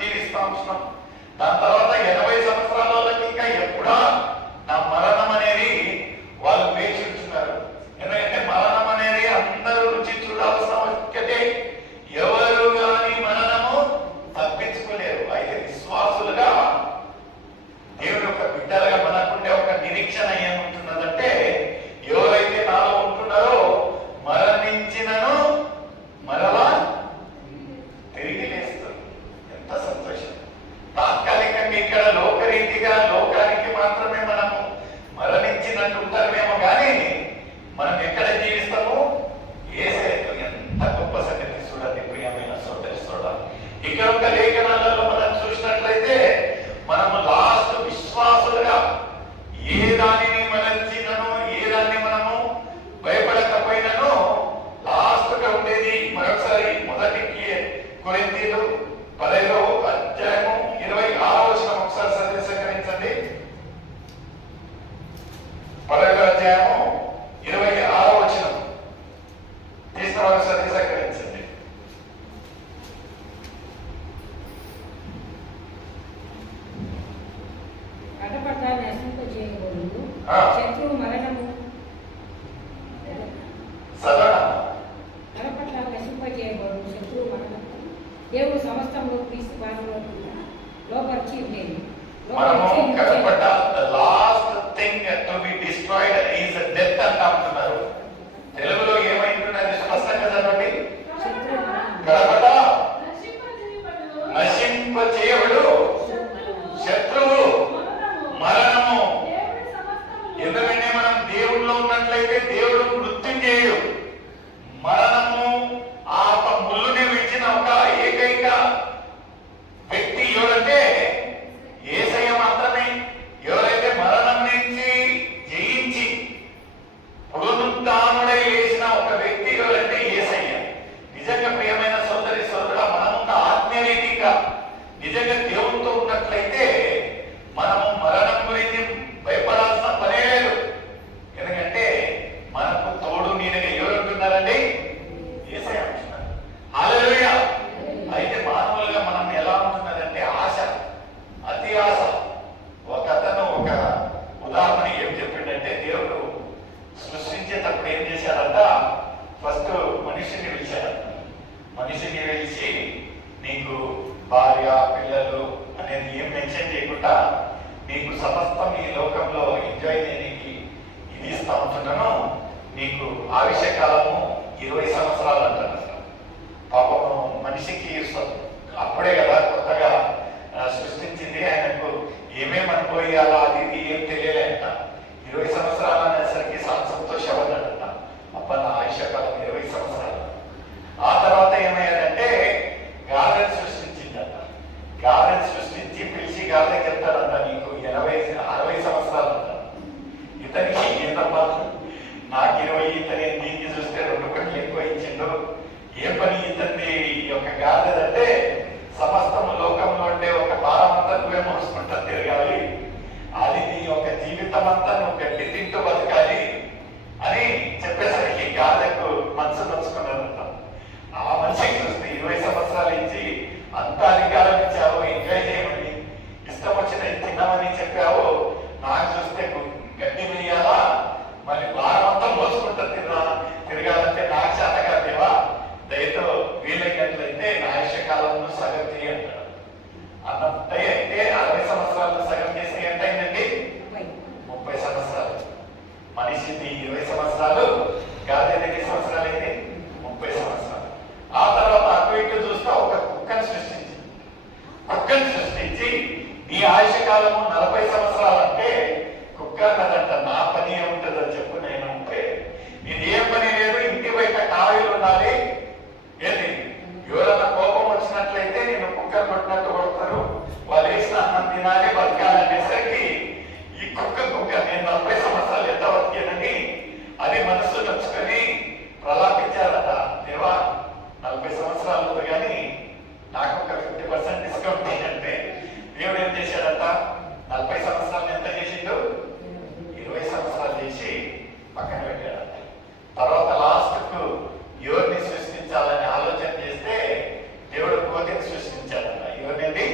జీవిస్తూ ఉంటున్నాం. దాని తర్వాత 80 సంవత్సరాల వాళ్ళకి ఇంకా ఎప్పుడా నా మరణం అనేది వాళ్ళు వేచి ఉంటున్నారు. ఎందుకంటే మరణం అనేది అందరూ రుచి చూడాల్సిన ఒక్కటే, ఎవరు కానీ మరణము తప్పించుకోలేరు. అయితే విశ్వాసులుగా దేవుని యొక్క బిడ్డలుగా మనకుండే ఒక నిరీక్షణ ఏముంటున్నదంటే, ఎవరైతే నాలో ఉంటున్నారో మరణించినను మరలా తిరిగి లేస్తారు. ఎంత సంతోషం! తాత్కాలికంగా ఇక్కడ లోకరీతిగా లోకానికి మాత్రమే మనము మరణించినట్టు ఉంటారేమో కానీ మనం ఎక్కడ జీవిస్తాము? యేసయ్యతో. ఎంత గొప్ప సంగతి చూడండి ప్రియమైన సోదరి సోదరులారా. ఇక్కడ ఒక లేఖనాలలో మనం చూసినట్లయితే మనము లాస్ట్ విశ్వాసులుగా ఏ దానిని మరణించినను ఏ దాన్ని మనము భయపడకపోయినను లాస్ట్ గా ఉండేది మరొకసారి మొదటి కొరింథీయులు 10వ అధ్యాయము 26వ వచనం ఒకసారి చదివి సేకరించండి. 10వ అధ్యాయము 26వ వచనం తీసుకురావాలి, చదివి సేకరించండి. కడపట నశింపజేయబడును శత్రువు మరణము కడపట్ల నశింపజేయబడును శత్రువు మరణము దేవుడు సమస్తంలో క్రీస్తు బాధలో లోపరిచి ఉండేది. తెలుగులో ఏమైంటున్నది స్పష్టంగా చదవండి. కడపట నశింపజేయబడు శత్రువు మరణము. ఎందుకంటే మనం దేవుడిలో ఉన్నట్లయితే దేవుడు మృత్యుంజయుడు. మరణము ఆ ముళ్ళుని విడిచిన ఒక ఏకైక వ్యక్తి ఎవరంటే యేసయ్య మాత్రమే. ఎవరైతే మరణం నుంచి జయించి పునరుత్థానుడై లేచిన ఒక వ్యక్తి ఎవరంటే యేసయ్య. నిజంగా ప్రియమైన సోదరి సోదరుడా, మనం ఒక ఆత్మీయ రీతిగా నిజంగా దేవునితో ఉన్నట్లయితే మనము మరణం గురించి భయపడాల్సిన పనే లేదు. ఎందుకంటే మనకు తోడు నీడగా ఎవరు ఉంటున్నారండి? యేసయ్య ఉంటున్నారు. హల్లెలూయా. అయితే మానవులుగా మనం ఎలా ఉంటున్నదంటే ఆశ, అతి ఆశ. ఒక అతను ఒక ఉదాహరణ ఏం చెప్పిండంటే, దేవుడు సృష్టించేటప్పుడు ఏం చేశాడంట, ఫస్ట్ మనిషిని పిలిచాడంట. మనిషిని పిలిచి నీకు భార్య పిల్లలు అనేది ఏం మెన్షన్ చేయకుండా నీకు సమస్తం ఈ లోకంలో ఎంజాయ్ చేయడానికి ఇది ఇస్తా ఉంటున్నాను, నీకు ఆయుష్కాలము 20 సంవత్సరాలు అంటారు. పాపము మనిషికి అప్పుడే కదా కొత్తగా సృష్టించింది, ఆయనకు ఏమేమి అనుభవియాలా అది ఇది ఏం తెలియలేంట. 20 సంవత్సరాలు అనేసరికి సంతోషపడ్డాడంట. అప్ప నా ఆయుష్కాలం 20 సంవత్సరాలు. ఆ తర్వాత ఏమయ్యాడంటే గార్డెన్ సృష్టించిందట. గార్డెన్ సృష్టించి పిలిచి గార్డెన్ చెప్తాడంట, నీకు 60 సంవత్సరాలు అంట. ఇతనికి ఏంటమ్మా నాకు 20, ఇతని దీన్ని చూస్తే 2 కట్లు ఎక్కువ ఇచ్చిండు. ఏ పని ఇతన్ని యొక్క గార్డెన్ అంటే సమస్తము లోకంలో ఉండే ఒక భారం అంతా నువ్వే మోసుకుంటా తిరగాలి, అది నీ యొక్క జీవితం అంతా నువ్వు గట్టి తింటూ బతకాలి అని చెప్పేసరికి గార్డెన్కు మనసు నచ్చుకున్నాడంట. ఆ మనిషికి చూస్తే 20 సంవత్సరాలు ఇచ్చి అంత అధికారం ఇచ్చావు, ఎంజాయ్ చేయమని ఇష్టం వచ్చిన తిన్నామని చెప్పావు, నాకు చూస్తే గడ్డి వేయాలా మరి భారం అంతా మోసుకుంటా తిరగాలంటే నాకు చేతగా దేవా, దయతో వీలైనట్లయితే నా ఆయుష్కాలంలో సగం చేయంటాడు. అన్నట్టు అయితే 60 సంవత్సరాలు సగం చేసి ఎంత అయిందండి? 30 సంవత్సరాలు. మనిషిది 20 సంవత్సరాలు, గార్డెన్ ఎన్ని సంవత్సరాలు అయింది? 30 సంవత్సరాలు. ఆ తర్వాత అటు ఇటు చూస్తే ఒక కుక్కను సృష్టించి నీ ఆయుష్కాలము 40 సంవత్సరాలు అంటే కుక్క అన్నదంట, నా పని ఏముంటుందని చెప్పు, నేను ఉంటే ఇది ఏం పని లేదు, ఇంటి బయట కాయలు ఉండాలి. ఏది ఎవరన్నా కోపం వచ్చినట్లయితే నేను కుక్కను కొట్టినట్టు కొడతారు, వాళ్ళు వేసిన అన్నం తినాలి బతకాలనేసరికి ఈ కుక్క నేను 40 సంవత్సరాలు ఎంత బతికేనని అది మనసు నచ్చుకొని ప్రలాపించారట. దేవా 40 సంవత్సరాలు కానీ నాకు ఒక 50% డిస్కౌంట్ అంటే దేవుడు ఏం చేశాడట, 40 సంవత్సరాలు ఎంత చేసిండు? 20 సంవత్సరాలు చేసి పక్కన పెట్టాడట. తర్వాత లాస్ట్ కు ఎవరిని సృష్టించాలని ఆలోచన చేస్తే దేవుడు కోతిని సృష్టించాడట. ఎవరినండి?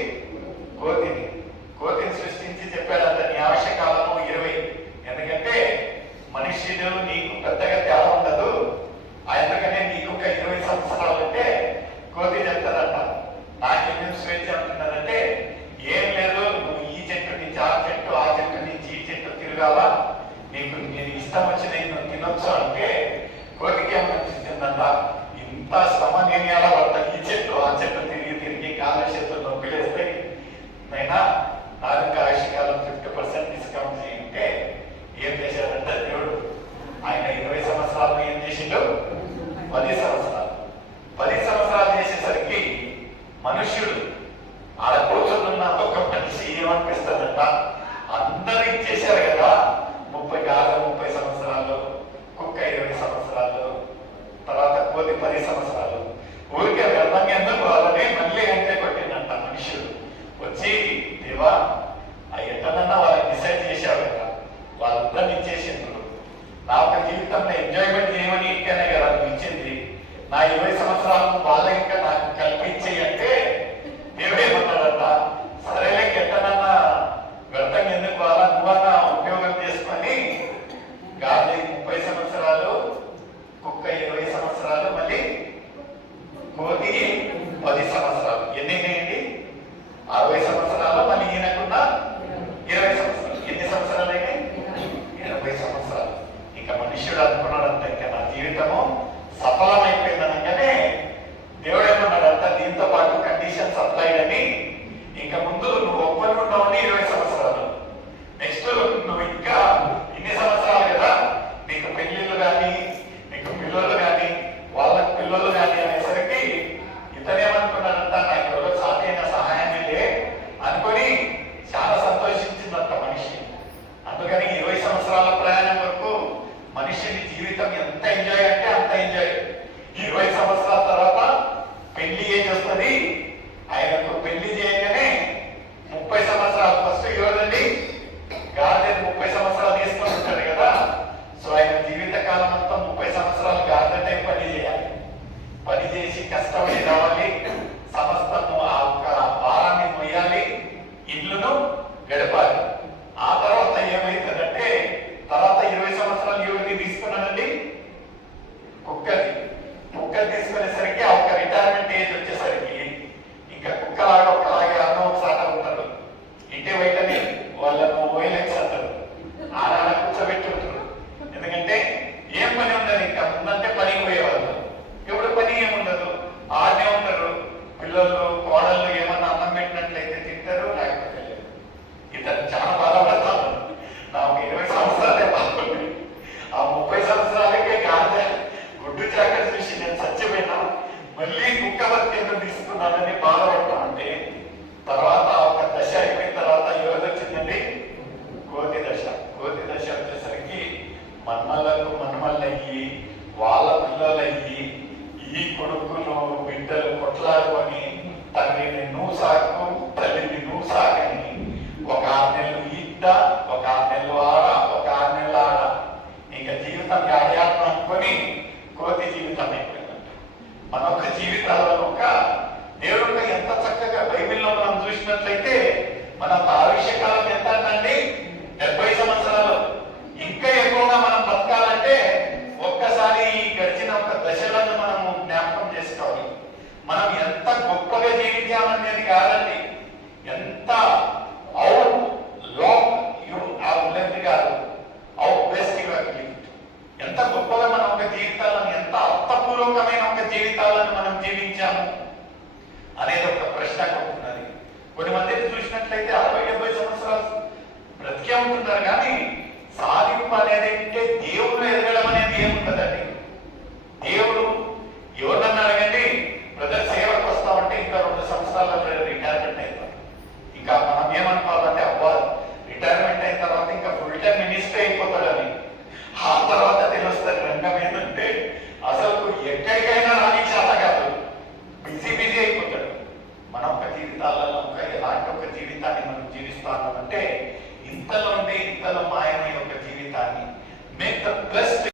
ముందు నువ్వు ఒక్కరు ఉంటావు 20 సంవత్సరాలు. నెక్స్ట్ నువ్వు ఇంకా ఇన్ని సంవత్సరాలు కదా, నీకు పెళ్ళిళ్ళు కానీ నీకు పిల్లలు కానీ వాళ్ళకి పిల్లలు కానీ అనేసరికి ఇతనేమనుకున్నాడంట, నాకు ఎవరో సాధ్యమైన సహాయం లే అనుకొని చాలా సంతోషించిందంట మనిషి. అందుకని 20 సంవత్సరాల ప్రయాణం వరకు మనిషిని జీవితం ఎంత ఎంజాయ్ అంటే అంత ఎంజాయ్. 20 సంవత్సరాల తర్వాత పెళ్లి ఏజ్ వస్తుంది. ఆయనకు పెళ్లి చేయగానే 30 సంవత్సరాలు ఫస్ట్ ఎవరండి గార్డెన్ 30 సంవత్సరాలు తీసుకొని ఉంటాడు కదా. సో ఆయన జీవిత కాలం అంతా 30 సంవత్సరాలు గార్డెన్ టైం పని చేయాలి. పని చేసి కష్టపడి రావాలి, సమస్తము ఆ ఒక్క భారాన్ని మొయ్యాలి, ఇల్లును గడపాలి. ఆ తర్వాత ఏమైతుందంటే తర్వాత 20 సంవత్సరాలు ఎవరిని తీసుకున్నానండి, కుక్కని తీసుకునేసరికి ఆ ఒక రిటైర్మెంట్ ఏజ్ వచ్చేసరికి ఇంకా కుక్కలాగా ఒకలాగే అన్న ఒకసారి ఉంటారు, ఇంటి బయటని వాళ్ళను ఓఎల్ఎక్స్ అంటారు, ఆడ కూర్చోబెట్టుంటారు. ఎందుకంటే ఏం పని ఉండదు, ఇంకా ముందంటే పనికి పోయేవాళ్ళు. ఎప్పుడు పని ఏముండదు, ఆడనే ఉంటారు. పిల్లలు కోడళ్ళు ఏమన్నా అన్నం పెట్టినట్లయితే తింటారు, లేకపోతే లేదు. ఇతను చాలా బాధపడతాను. నాకు 20 సంవత్సరాలే బాగుంది, ఆ 30 సంవత్సరాలకే కాదు గుడ్డు చాకరి చూసి నేను చచ్చిపోయినా మళ్ళీ కుక్క బతికేందుకు తీసుకున్నానని బాధపడతా ఉంటే తర్వాత ఒక దశ అయిపోయిన తర్వాత ఎవరు వచ్చిందండి, కోతి దశ. కోతి దశ వచ్చేసరికి మన్మలకు మన్మల్లయ్యి వాళ్ళ పిల్లలయ్యి ఈ కొడుకులు బిడ్డలు కొట్లాడుకొని తండ్రిని నువ్వు సాకు తల్లిని నువ్వు సాకని ఒక 6 నెలలు ఈడ్డ, ఒక 6 నెలలు ఆడ, ఒక 6 నెలలు ఆడ, ఇంకా జీవితం ఆధ్యాత్మ అనుకొని కోతి జీవితం అయిపోయిందంట. మన ఒక జీవితాలలో ఒక దేవుడు ఎంత చక్కగా బైబిల్లో మనం చూసినట్లయితే మన ఆయుష్యకాలం ఎంత అండి 70 సంవత్సరాలు. ఇంకా ఎక్కువగా మనం బతకాలంటే ఒక్కసారి ఈ గడిచిన ఒక దశలను మనము జ్ఞాపకం చేసుకోవాలి. మనం ఎంత గొప్పగా జీవించామనేది కాదండి, ఎంత out long you have lived కాదు, out best you have lived. ఎంత గొప్పగా మనం ఒక జీవితాలను, ఎంత అర్థపూర్వకమైన ఒక జీవితాలను మనం జీవించాము అనేది ఒక ప్రశ్న ఉంటున్నది. కొన్ని మందిని చూసినట్లయితే 60-70 సంవత్సరాలు బ్రతికే ఉంటున్నారు, కానీ సాధింపు అనేది అంటే దేవుడు ఎదగడం అనేది ఏముంటుందండి. దేవుడు ఎవరన్నా అడగండి, బ్రదర్ సేవకు వస్తామంటే ఇంకా 2 సంవత్సరాల రిటైర్మెంట్ అవుతాం. ఇంకా మనం ఏమనుకోవాలంటే అబ్బా రిటైర్మెంట్ అయిన తర్వాత ఇంకా ఫుల్ టైం మినిస్టర్ అయిపోతాడని. ఆ తర్వాత తెలుస్తుంది రంగం ఏంటంటే అసలు ఎక్కడికైనా రాని చేత కాదు, బిజీ అయిపోతాడు. మన ఒక జీవితాలలో ఎలాంటి ఒక జీవితాన్ని మనం జీవిస్తామంటే ఇంతలో మాయమైన ఒక జీవితాన్ని మేక్ ద బెస్ట్